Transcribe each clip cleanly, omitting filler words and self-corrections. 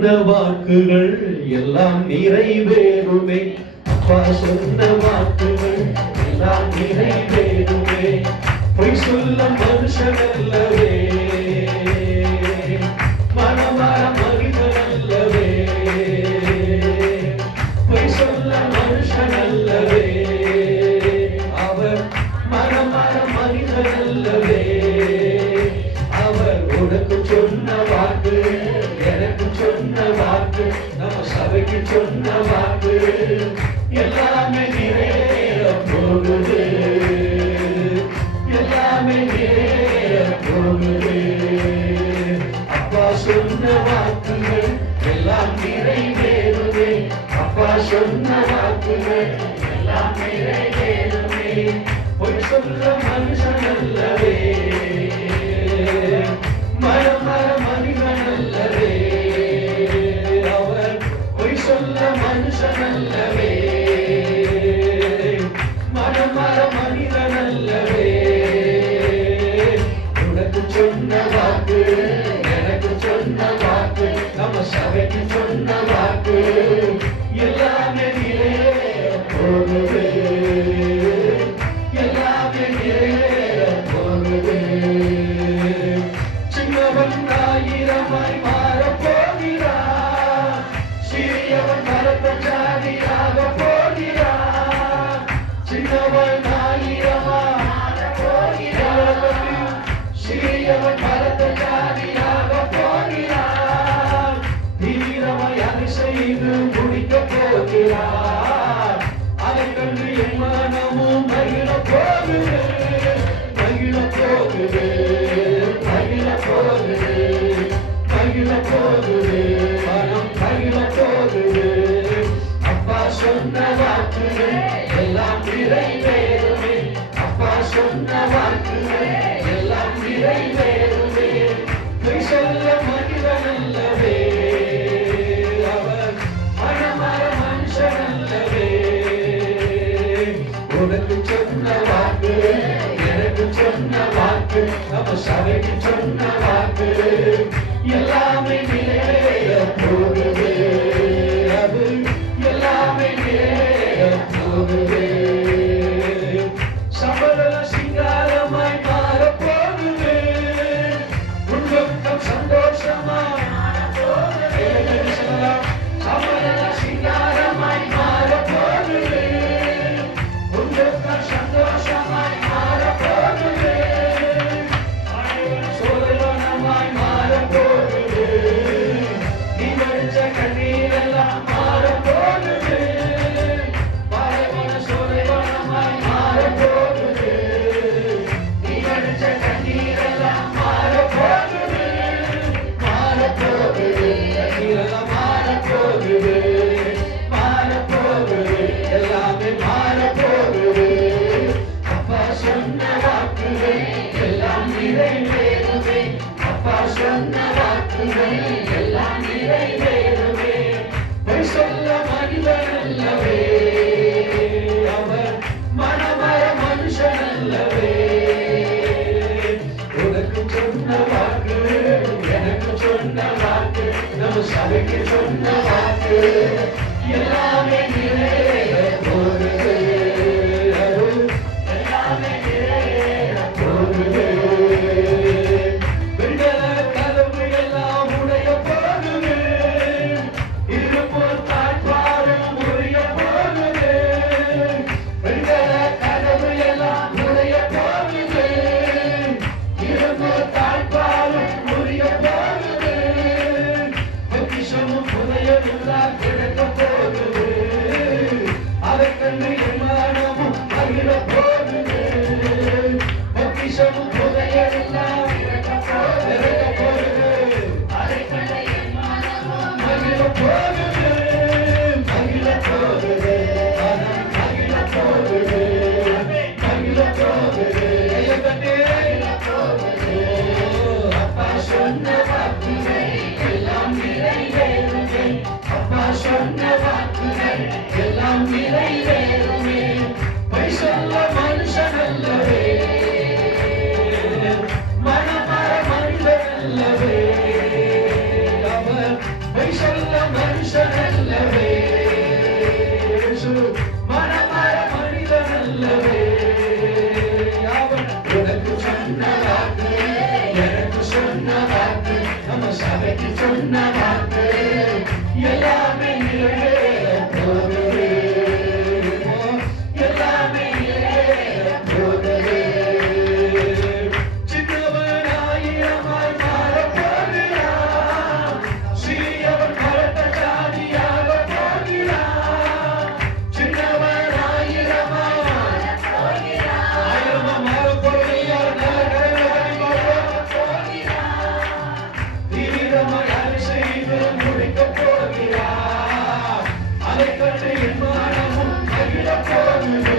சொன்ன வாக்குகள் எல்லாம் நிறைவேறுமே. அப்பா சொன்ன வாக்குகள் எல்லாம் நிறைவேறுமே. பொய் சொல்ல மனுஷன் அல்லவே, மனமார மனிதன் அல்லவே. பொய் சொல்ல மனுஷன் அல்லவே, அவர் மனமார மனிதன் அல்லவே. அவர் உனக்கு சொன்ன வாக்கு, எனக்கு சொன்ன வாக்கு, நம்ம சபைக்கு சொன்ன வாக்கு எல்லாமே நிறைவேற போகுது, எல்லாமே நிறைவேற போகுது. அப்பா சொன்ன வாக்குகள் எல்லாம் நிறைவேறுமே. அப்பா சொன்ன வாக்குகள் எல்லாம் நிறைவேறுமே. பொய் சொல்ல மனுஷன் அல்லவே, மனமர மனிதன் அல்லவே. அவர் பொய் சொல்ல மனுஷன் அல்லவே, மனமர மனிதன் அல்லவே. உனக்கு சொன்ன வாக்கு, எனக்கு சொன்ன வாக்கு, நம்ம சபைக்கு சொன்ன வாக்கு எல்லாமே நிறைவேற போகுது, எல்லாமே நிறைவேற போகுது. சின்னவன் ஆயிரமாய் மாறப் போகிறான், சிறியவன் பரத்த ஜாதியாக போகிறான். சின்னவன் ஆயிரமாய் மாறப் போகிறான், சிறியவன் பரத்த ஜாதியாக போகிறான். தீவிரமாய் அதை செய்து முடிக்கப் போகிறான். அதை கண்டு என் மனமும் மகிழ போகுது, மகிழ போகுது, மகிழ போகுது, மகிழ போகுது, மனம் மகிழ போகுது. அப்பா சொன்ன வாக்குகள் எல்லாம் நிறைவேறுமே. அப்பா சொன்ன வாக்குகள் எல்லாம் நிறைவேறுமே. பொய் சொல்ல மனிதன் அல்லவே, அவர் மனமர மனுஷன் அல்லவே. உனக்கு சொன்ன வாக்கு, எனக்கு சொன்ன வாக்கு, நம்ம சபைக்கு சொன்ன வாக்கு எல்லாமே நிறைவேற போகுது, அது எல்லாமே நிறைவேற போகுது. சபல சிங்காரமாய் மாறப் போகுது, உன்னுக்கம் சந்தோஷமாய் சபல சிங்காரமாய் மாறப் போகுது, உன்னுக்கம் சந்தோஷமாய் மாறப் போகுது. சோதனமாய் மாறப் போகுது, நீ வடிச்ச கண்ணீரெல்லாம் மாறப் போகுது. பாலைவன சோதனமாய் மாறப் போகுது, நீ வடிச்ச கண்ணீரெல்லாம் மாறப் போகுது, மாறப் போகுது. கண்ணீரெல்லாம் மாறப் போகுது, மாறப் போகுது, எல்லாமே மாறப் போகுது. அப்பா சொன்ன வாக்குகள் எல்லாம் நிறைவேறுமே. அப்பா சொன்ன வாக்குகள் எல்லாம் நிறைவேறுமே. பொய் சொல்ல மனிதன் அல்லவே, அவர் மனமர மனுஷன் அல்லவே. உனக்கு சொன்ன வாக்கு, எனக்கு சொன்ன வாக்கு, நம்ம சபைக்கு சொன்ன வாக்கு எல்லாமே நிறைவேற போகுது, எல்லாமே நிறைவேற போகுது. விடுதலை கதவு எல்லாம் உடைய போகுது, இருப்போர் தாழ்வாரும் உடைய போகுது. விடுதலை கதவு எல்லாம் உடைய போகுது, இருப்போர் தாழ்வாரும் உடைய போகுது. பொக்கிஷமும் புதையெல்லாம் கிடைக்க போகுது, அதை கண்டு என் மனமும் மகிழ போகுது. பொக்கிஷமும் புதையெல்லாம் கிடைக்க போகுது, அதை கண்டு என் மனமும் மகிழ போகுது, மகிழ போகுது, மனம் மகிழ போகுது, மகிழ போகுது, மகிழ போகுது. அப்பா சொன்ன வாக்குகள் எல்லாம் நிறைவேறுமே. அப்பா சொல்ல மனுஷன் அல்லவே மனமார மனிதன் அல்லவே அவன் உனக்கு சொன்ன வாக்கு எனக்கு சொன்ன வாக்கு நம்ம சபைக்கு சொன்ன வாக்கு எல்லாமே நிறைவேற போகுது எல்லாமே நிறைவேற போகுது சின்னவன் ஆயிரமாய் மாறப் போகிறான் சிறியவன் பலத்த ஜாதியாக போகிறான் சின்னவன் ஆயிரமாய் மாறப் போகிறான் ஆயிரமாய் மாறப் போகிறான் தீவிரமாய் அதை செய்து முடிக்கப் போகிறான் அதை கண்டு என் மனமும் மகிழப் போகுது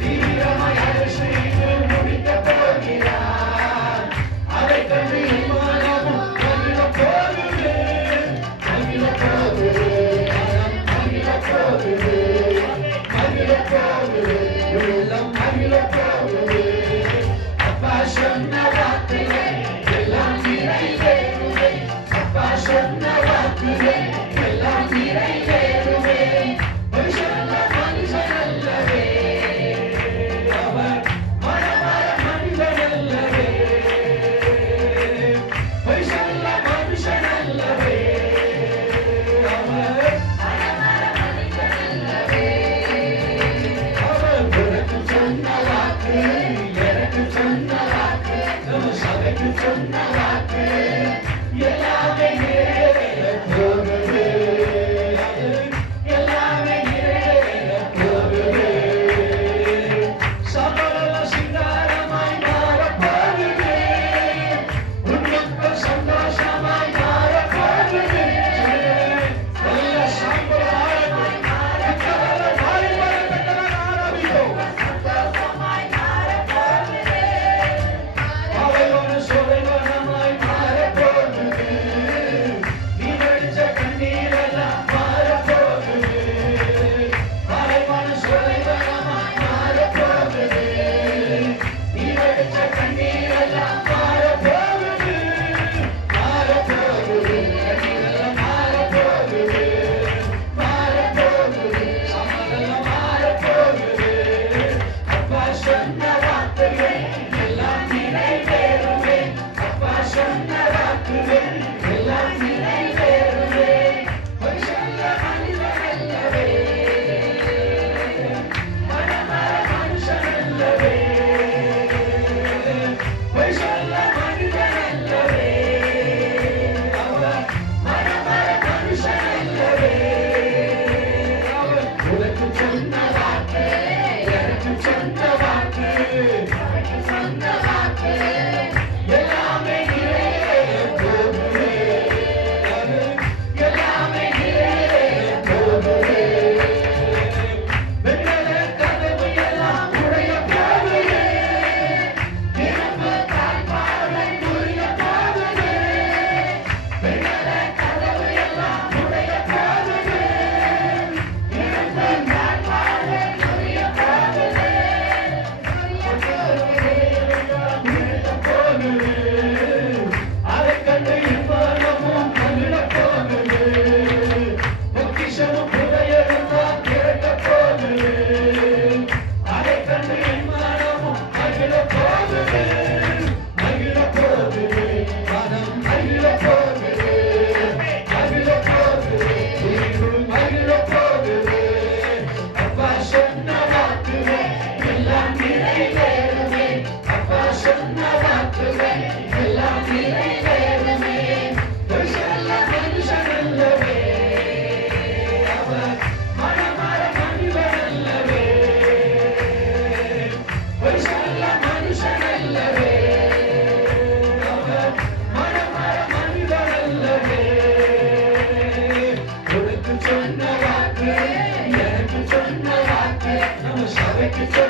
தீவிரமாய் அதை செய்து முடிக்கப் போகிறான் அதை கண்டு என் மனமும் மகிழப் போகுது மகிழப் போகுது மகிழப் போகுது மகிழப் போகுது உள்ளம் மகிழப் போகுது அப்பா சொன்ன வார்த்தையே எல்லாம் நிறைவேறுமே அப்பா சொன்ன வார்த்தையே எல்லாம் நிறைவேறுமே பொய் சொல்ல மனுஷன் அல்லவே அவர் மனமார மனிதன் அல்லவே பொய் சொல்ல மனுஷன் அல்லவே அவர் மனமார மனிதன் அல்லவே அவர் உனக்கு சொன்ன வாக்கு எனக்கு சொன்ன வாக்கு நம்ம சபைக்கு சொன்ன வாக்கு எல்லாமே நிறைவேற போகுது எல்லாமே நிறைவேற போகுது சபல சிங்காரமாய் மாறப் போகுது உன்னுக்கு சந்தோஷமாய் மாறப் போகுது நல்ல சம்பளமாய் மாறப் ஆரம்பிக்கும் சந்தோஷமாய் மாறப் போகுது அவை ஒரு சுவைவனமாய் மாறப் போகுது நீ வடிச்ச கண்ணீரெல்லாம் மாறப் போகுது மறைவான சுவைவனமாய் மாறப் போகுது நீ வடிச்ச கண்ணீரெல்லாம் மாறப் போகுது மாறப் போகுது கண்ணீரெல்லாம் மாறப் போகுது மாறப் போகுது சமாதானம் மாறப் போகுது அப்பா சொன்ன வார்த்தையே எல்லாம் நிறைவேறுமே அப்பா சொன்ன வாக்குகள் எல்லாம் நிறைவேறுமே பொய் சொல்ல மனிதன் அல்லவே மனமார மனுஷன் அல்லவே பொய் சொல்ல மனிதன் அல்லவே அவர் மனமார மனுஷன் அல்லவே அவர் உனக்கு சொன்ன வாக்கு எனக்கு சொன்ன வாக்கு சொன்ன வாக்கு எல்லாமே நிறைவேற போகுது எல்லாமே நிறைவேற போகுது வெண்கல கதவு எல்லாம் உடைய போகுது இரும்பு தாழ்பாளை புரிய போகுது வெண்கல கதவு எல்லாம் உடைய போகுது இரும்பு தாழ்பாளை புரிய போகுது அதை கண்டு இன்பமும் மகிழப் போகுது பொக்கிஷமும் புதையெல்லாம் திரட்டப் போகுது அதை கண்டு இன்பமும் மகிழப் போகுது மகிழப் போகுது மனம் மகிழப் போகுது மகிழப் போகுது உயிர் மகிழப் போகுது அப்பா சொன்ன வாக்குகள் எல்லாம் நிறைவேறுமே அப்பா சொன்ன வாக்குகள் எல்லாம் நிறைவேறுமே பொய் சொல்ல மனுஷன் அல்லவே அவர் மனமார மனிதன் அல்லவே பொய் சொல்ல மனுஷன் அல்லவே அவர் மனமார மனிதன் அல்லவே உனக்கு சொன்ன வாக்கு எனக்கு சொன்ன வாக்கு நம்ம சபைக்கு சொன்ன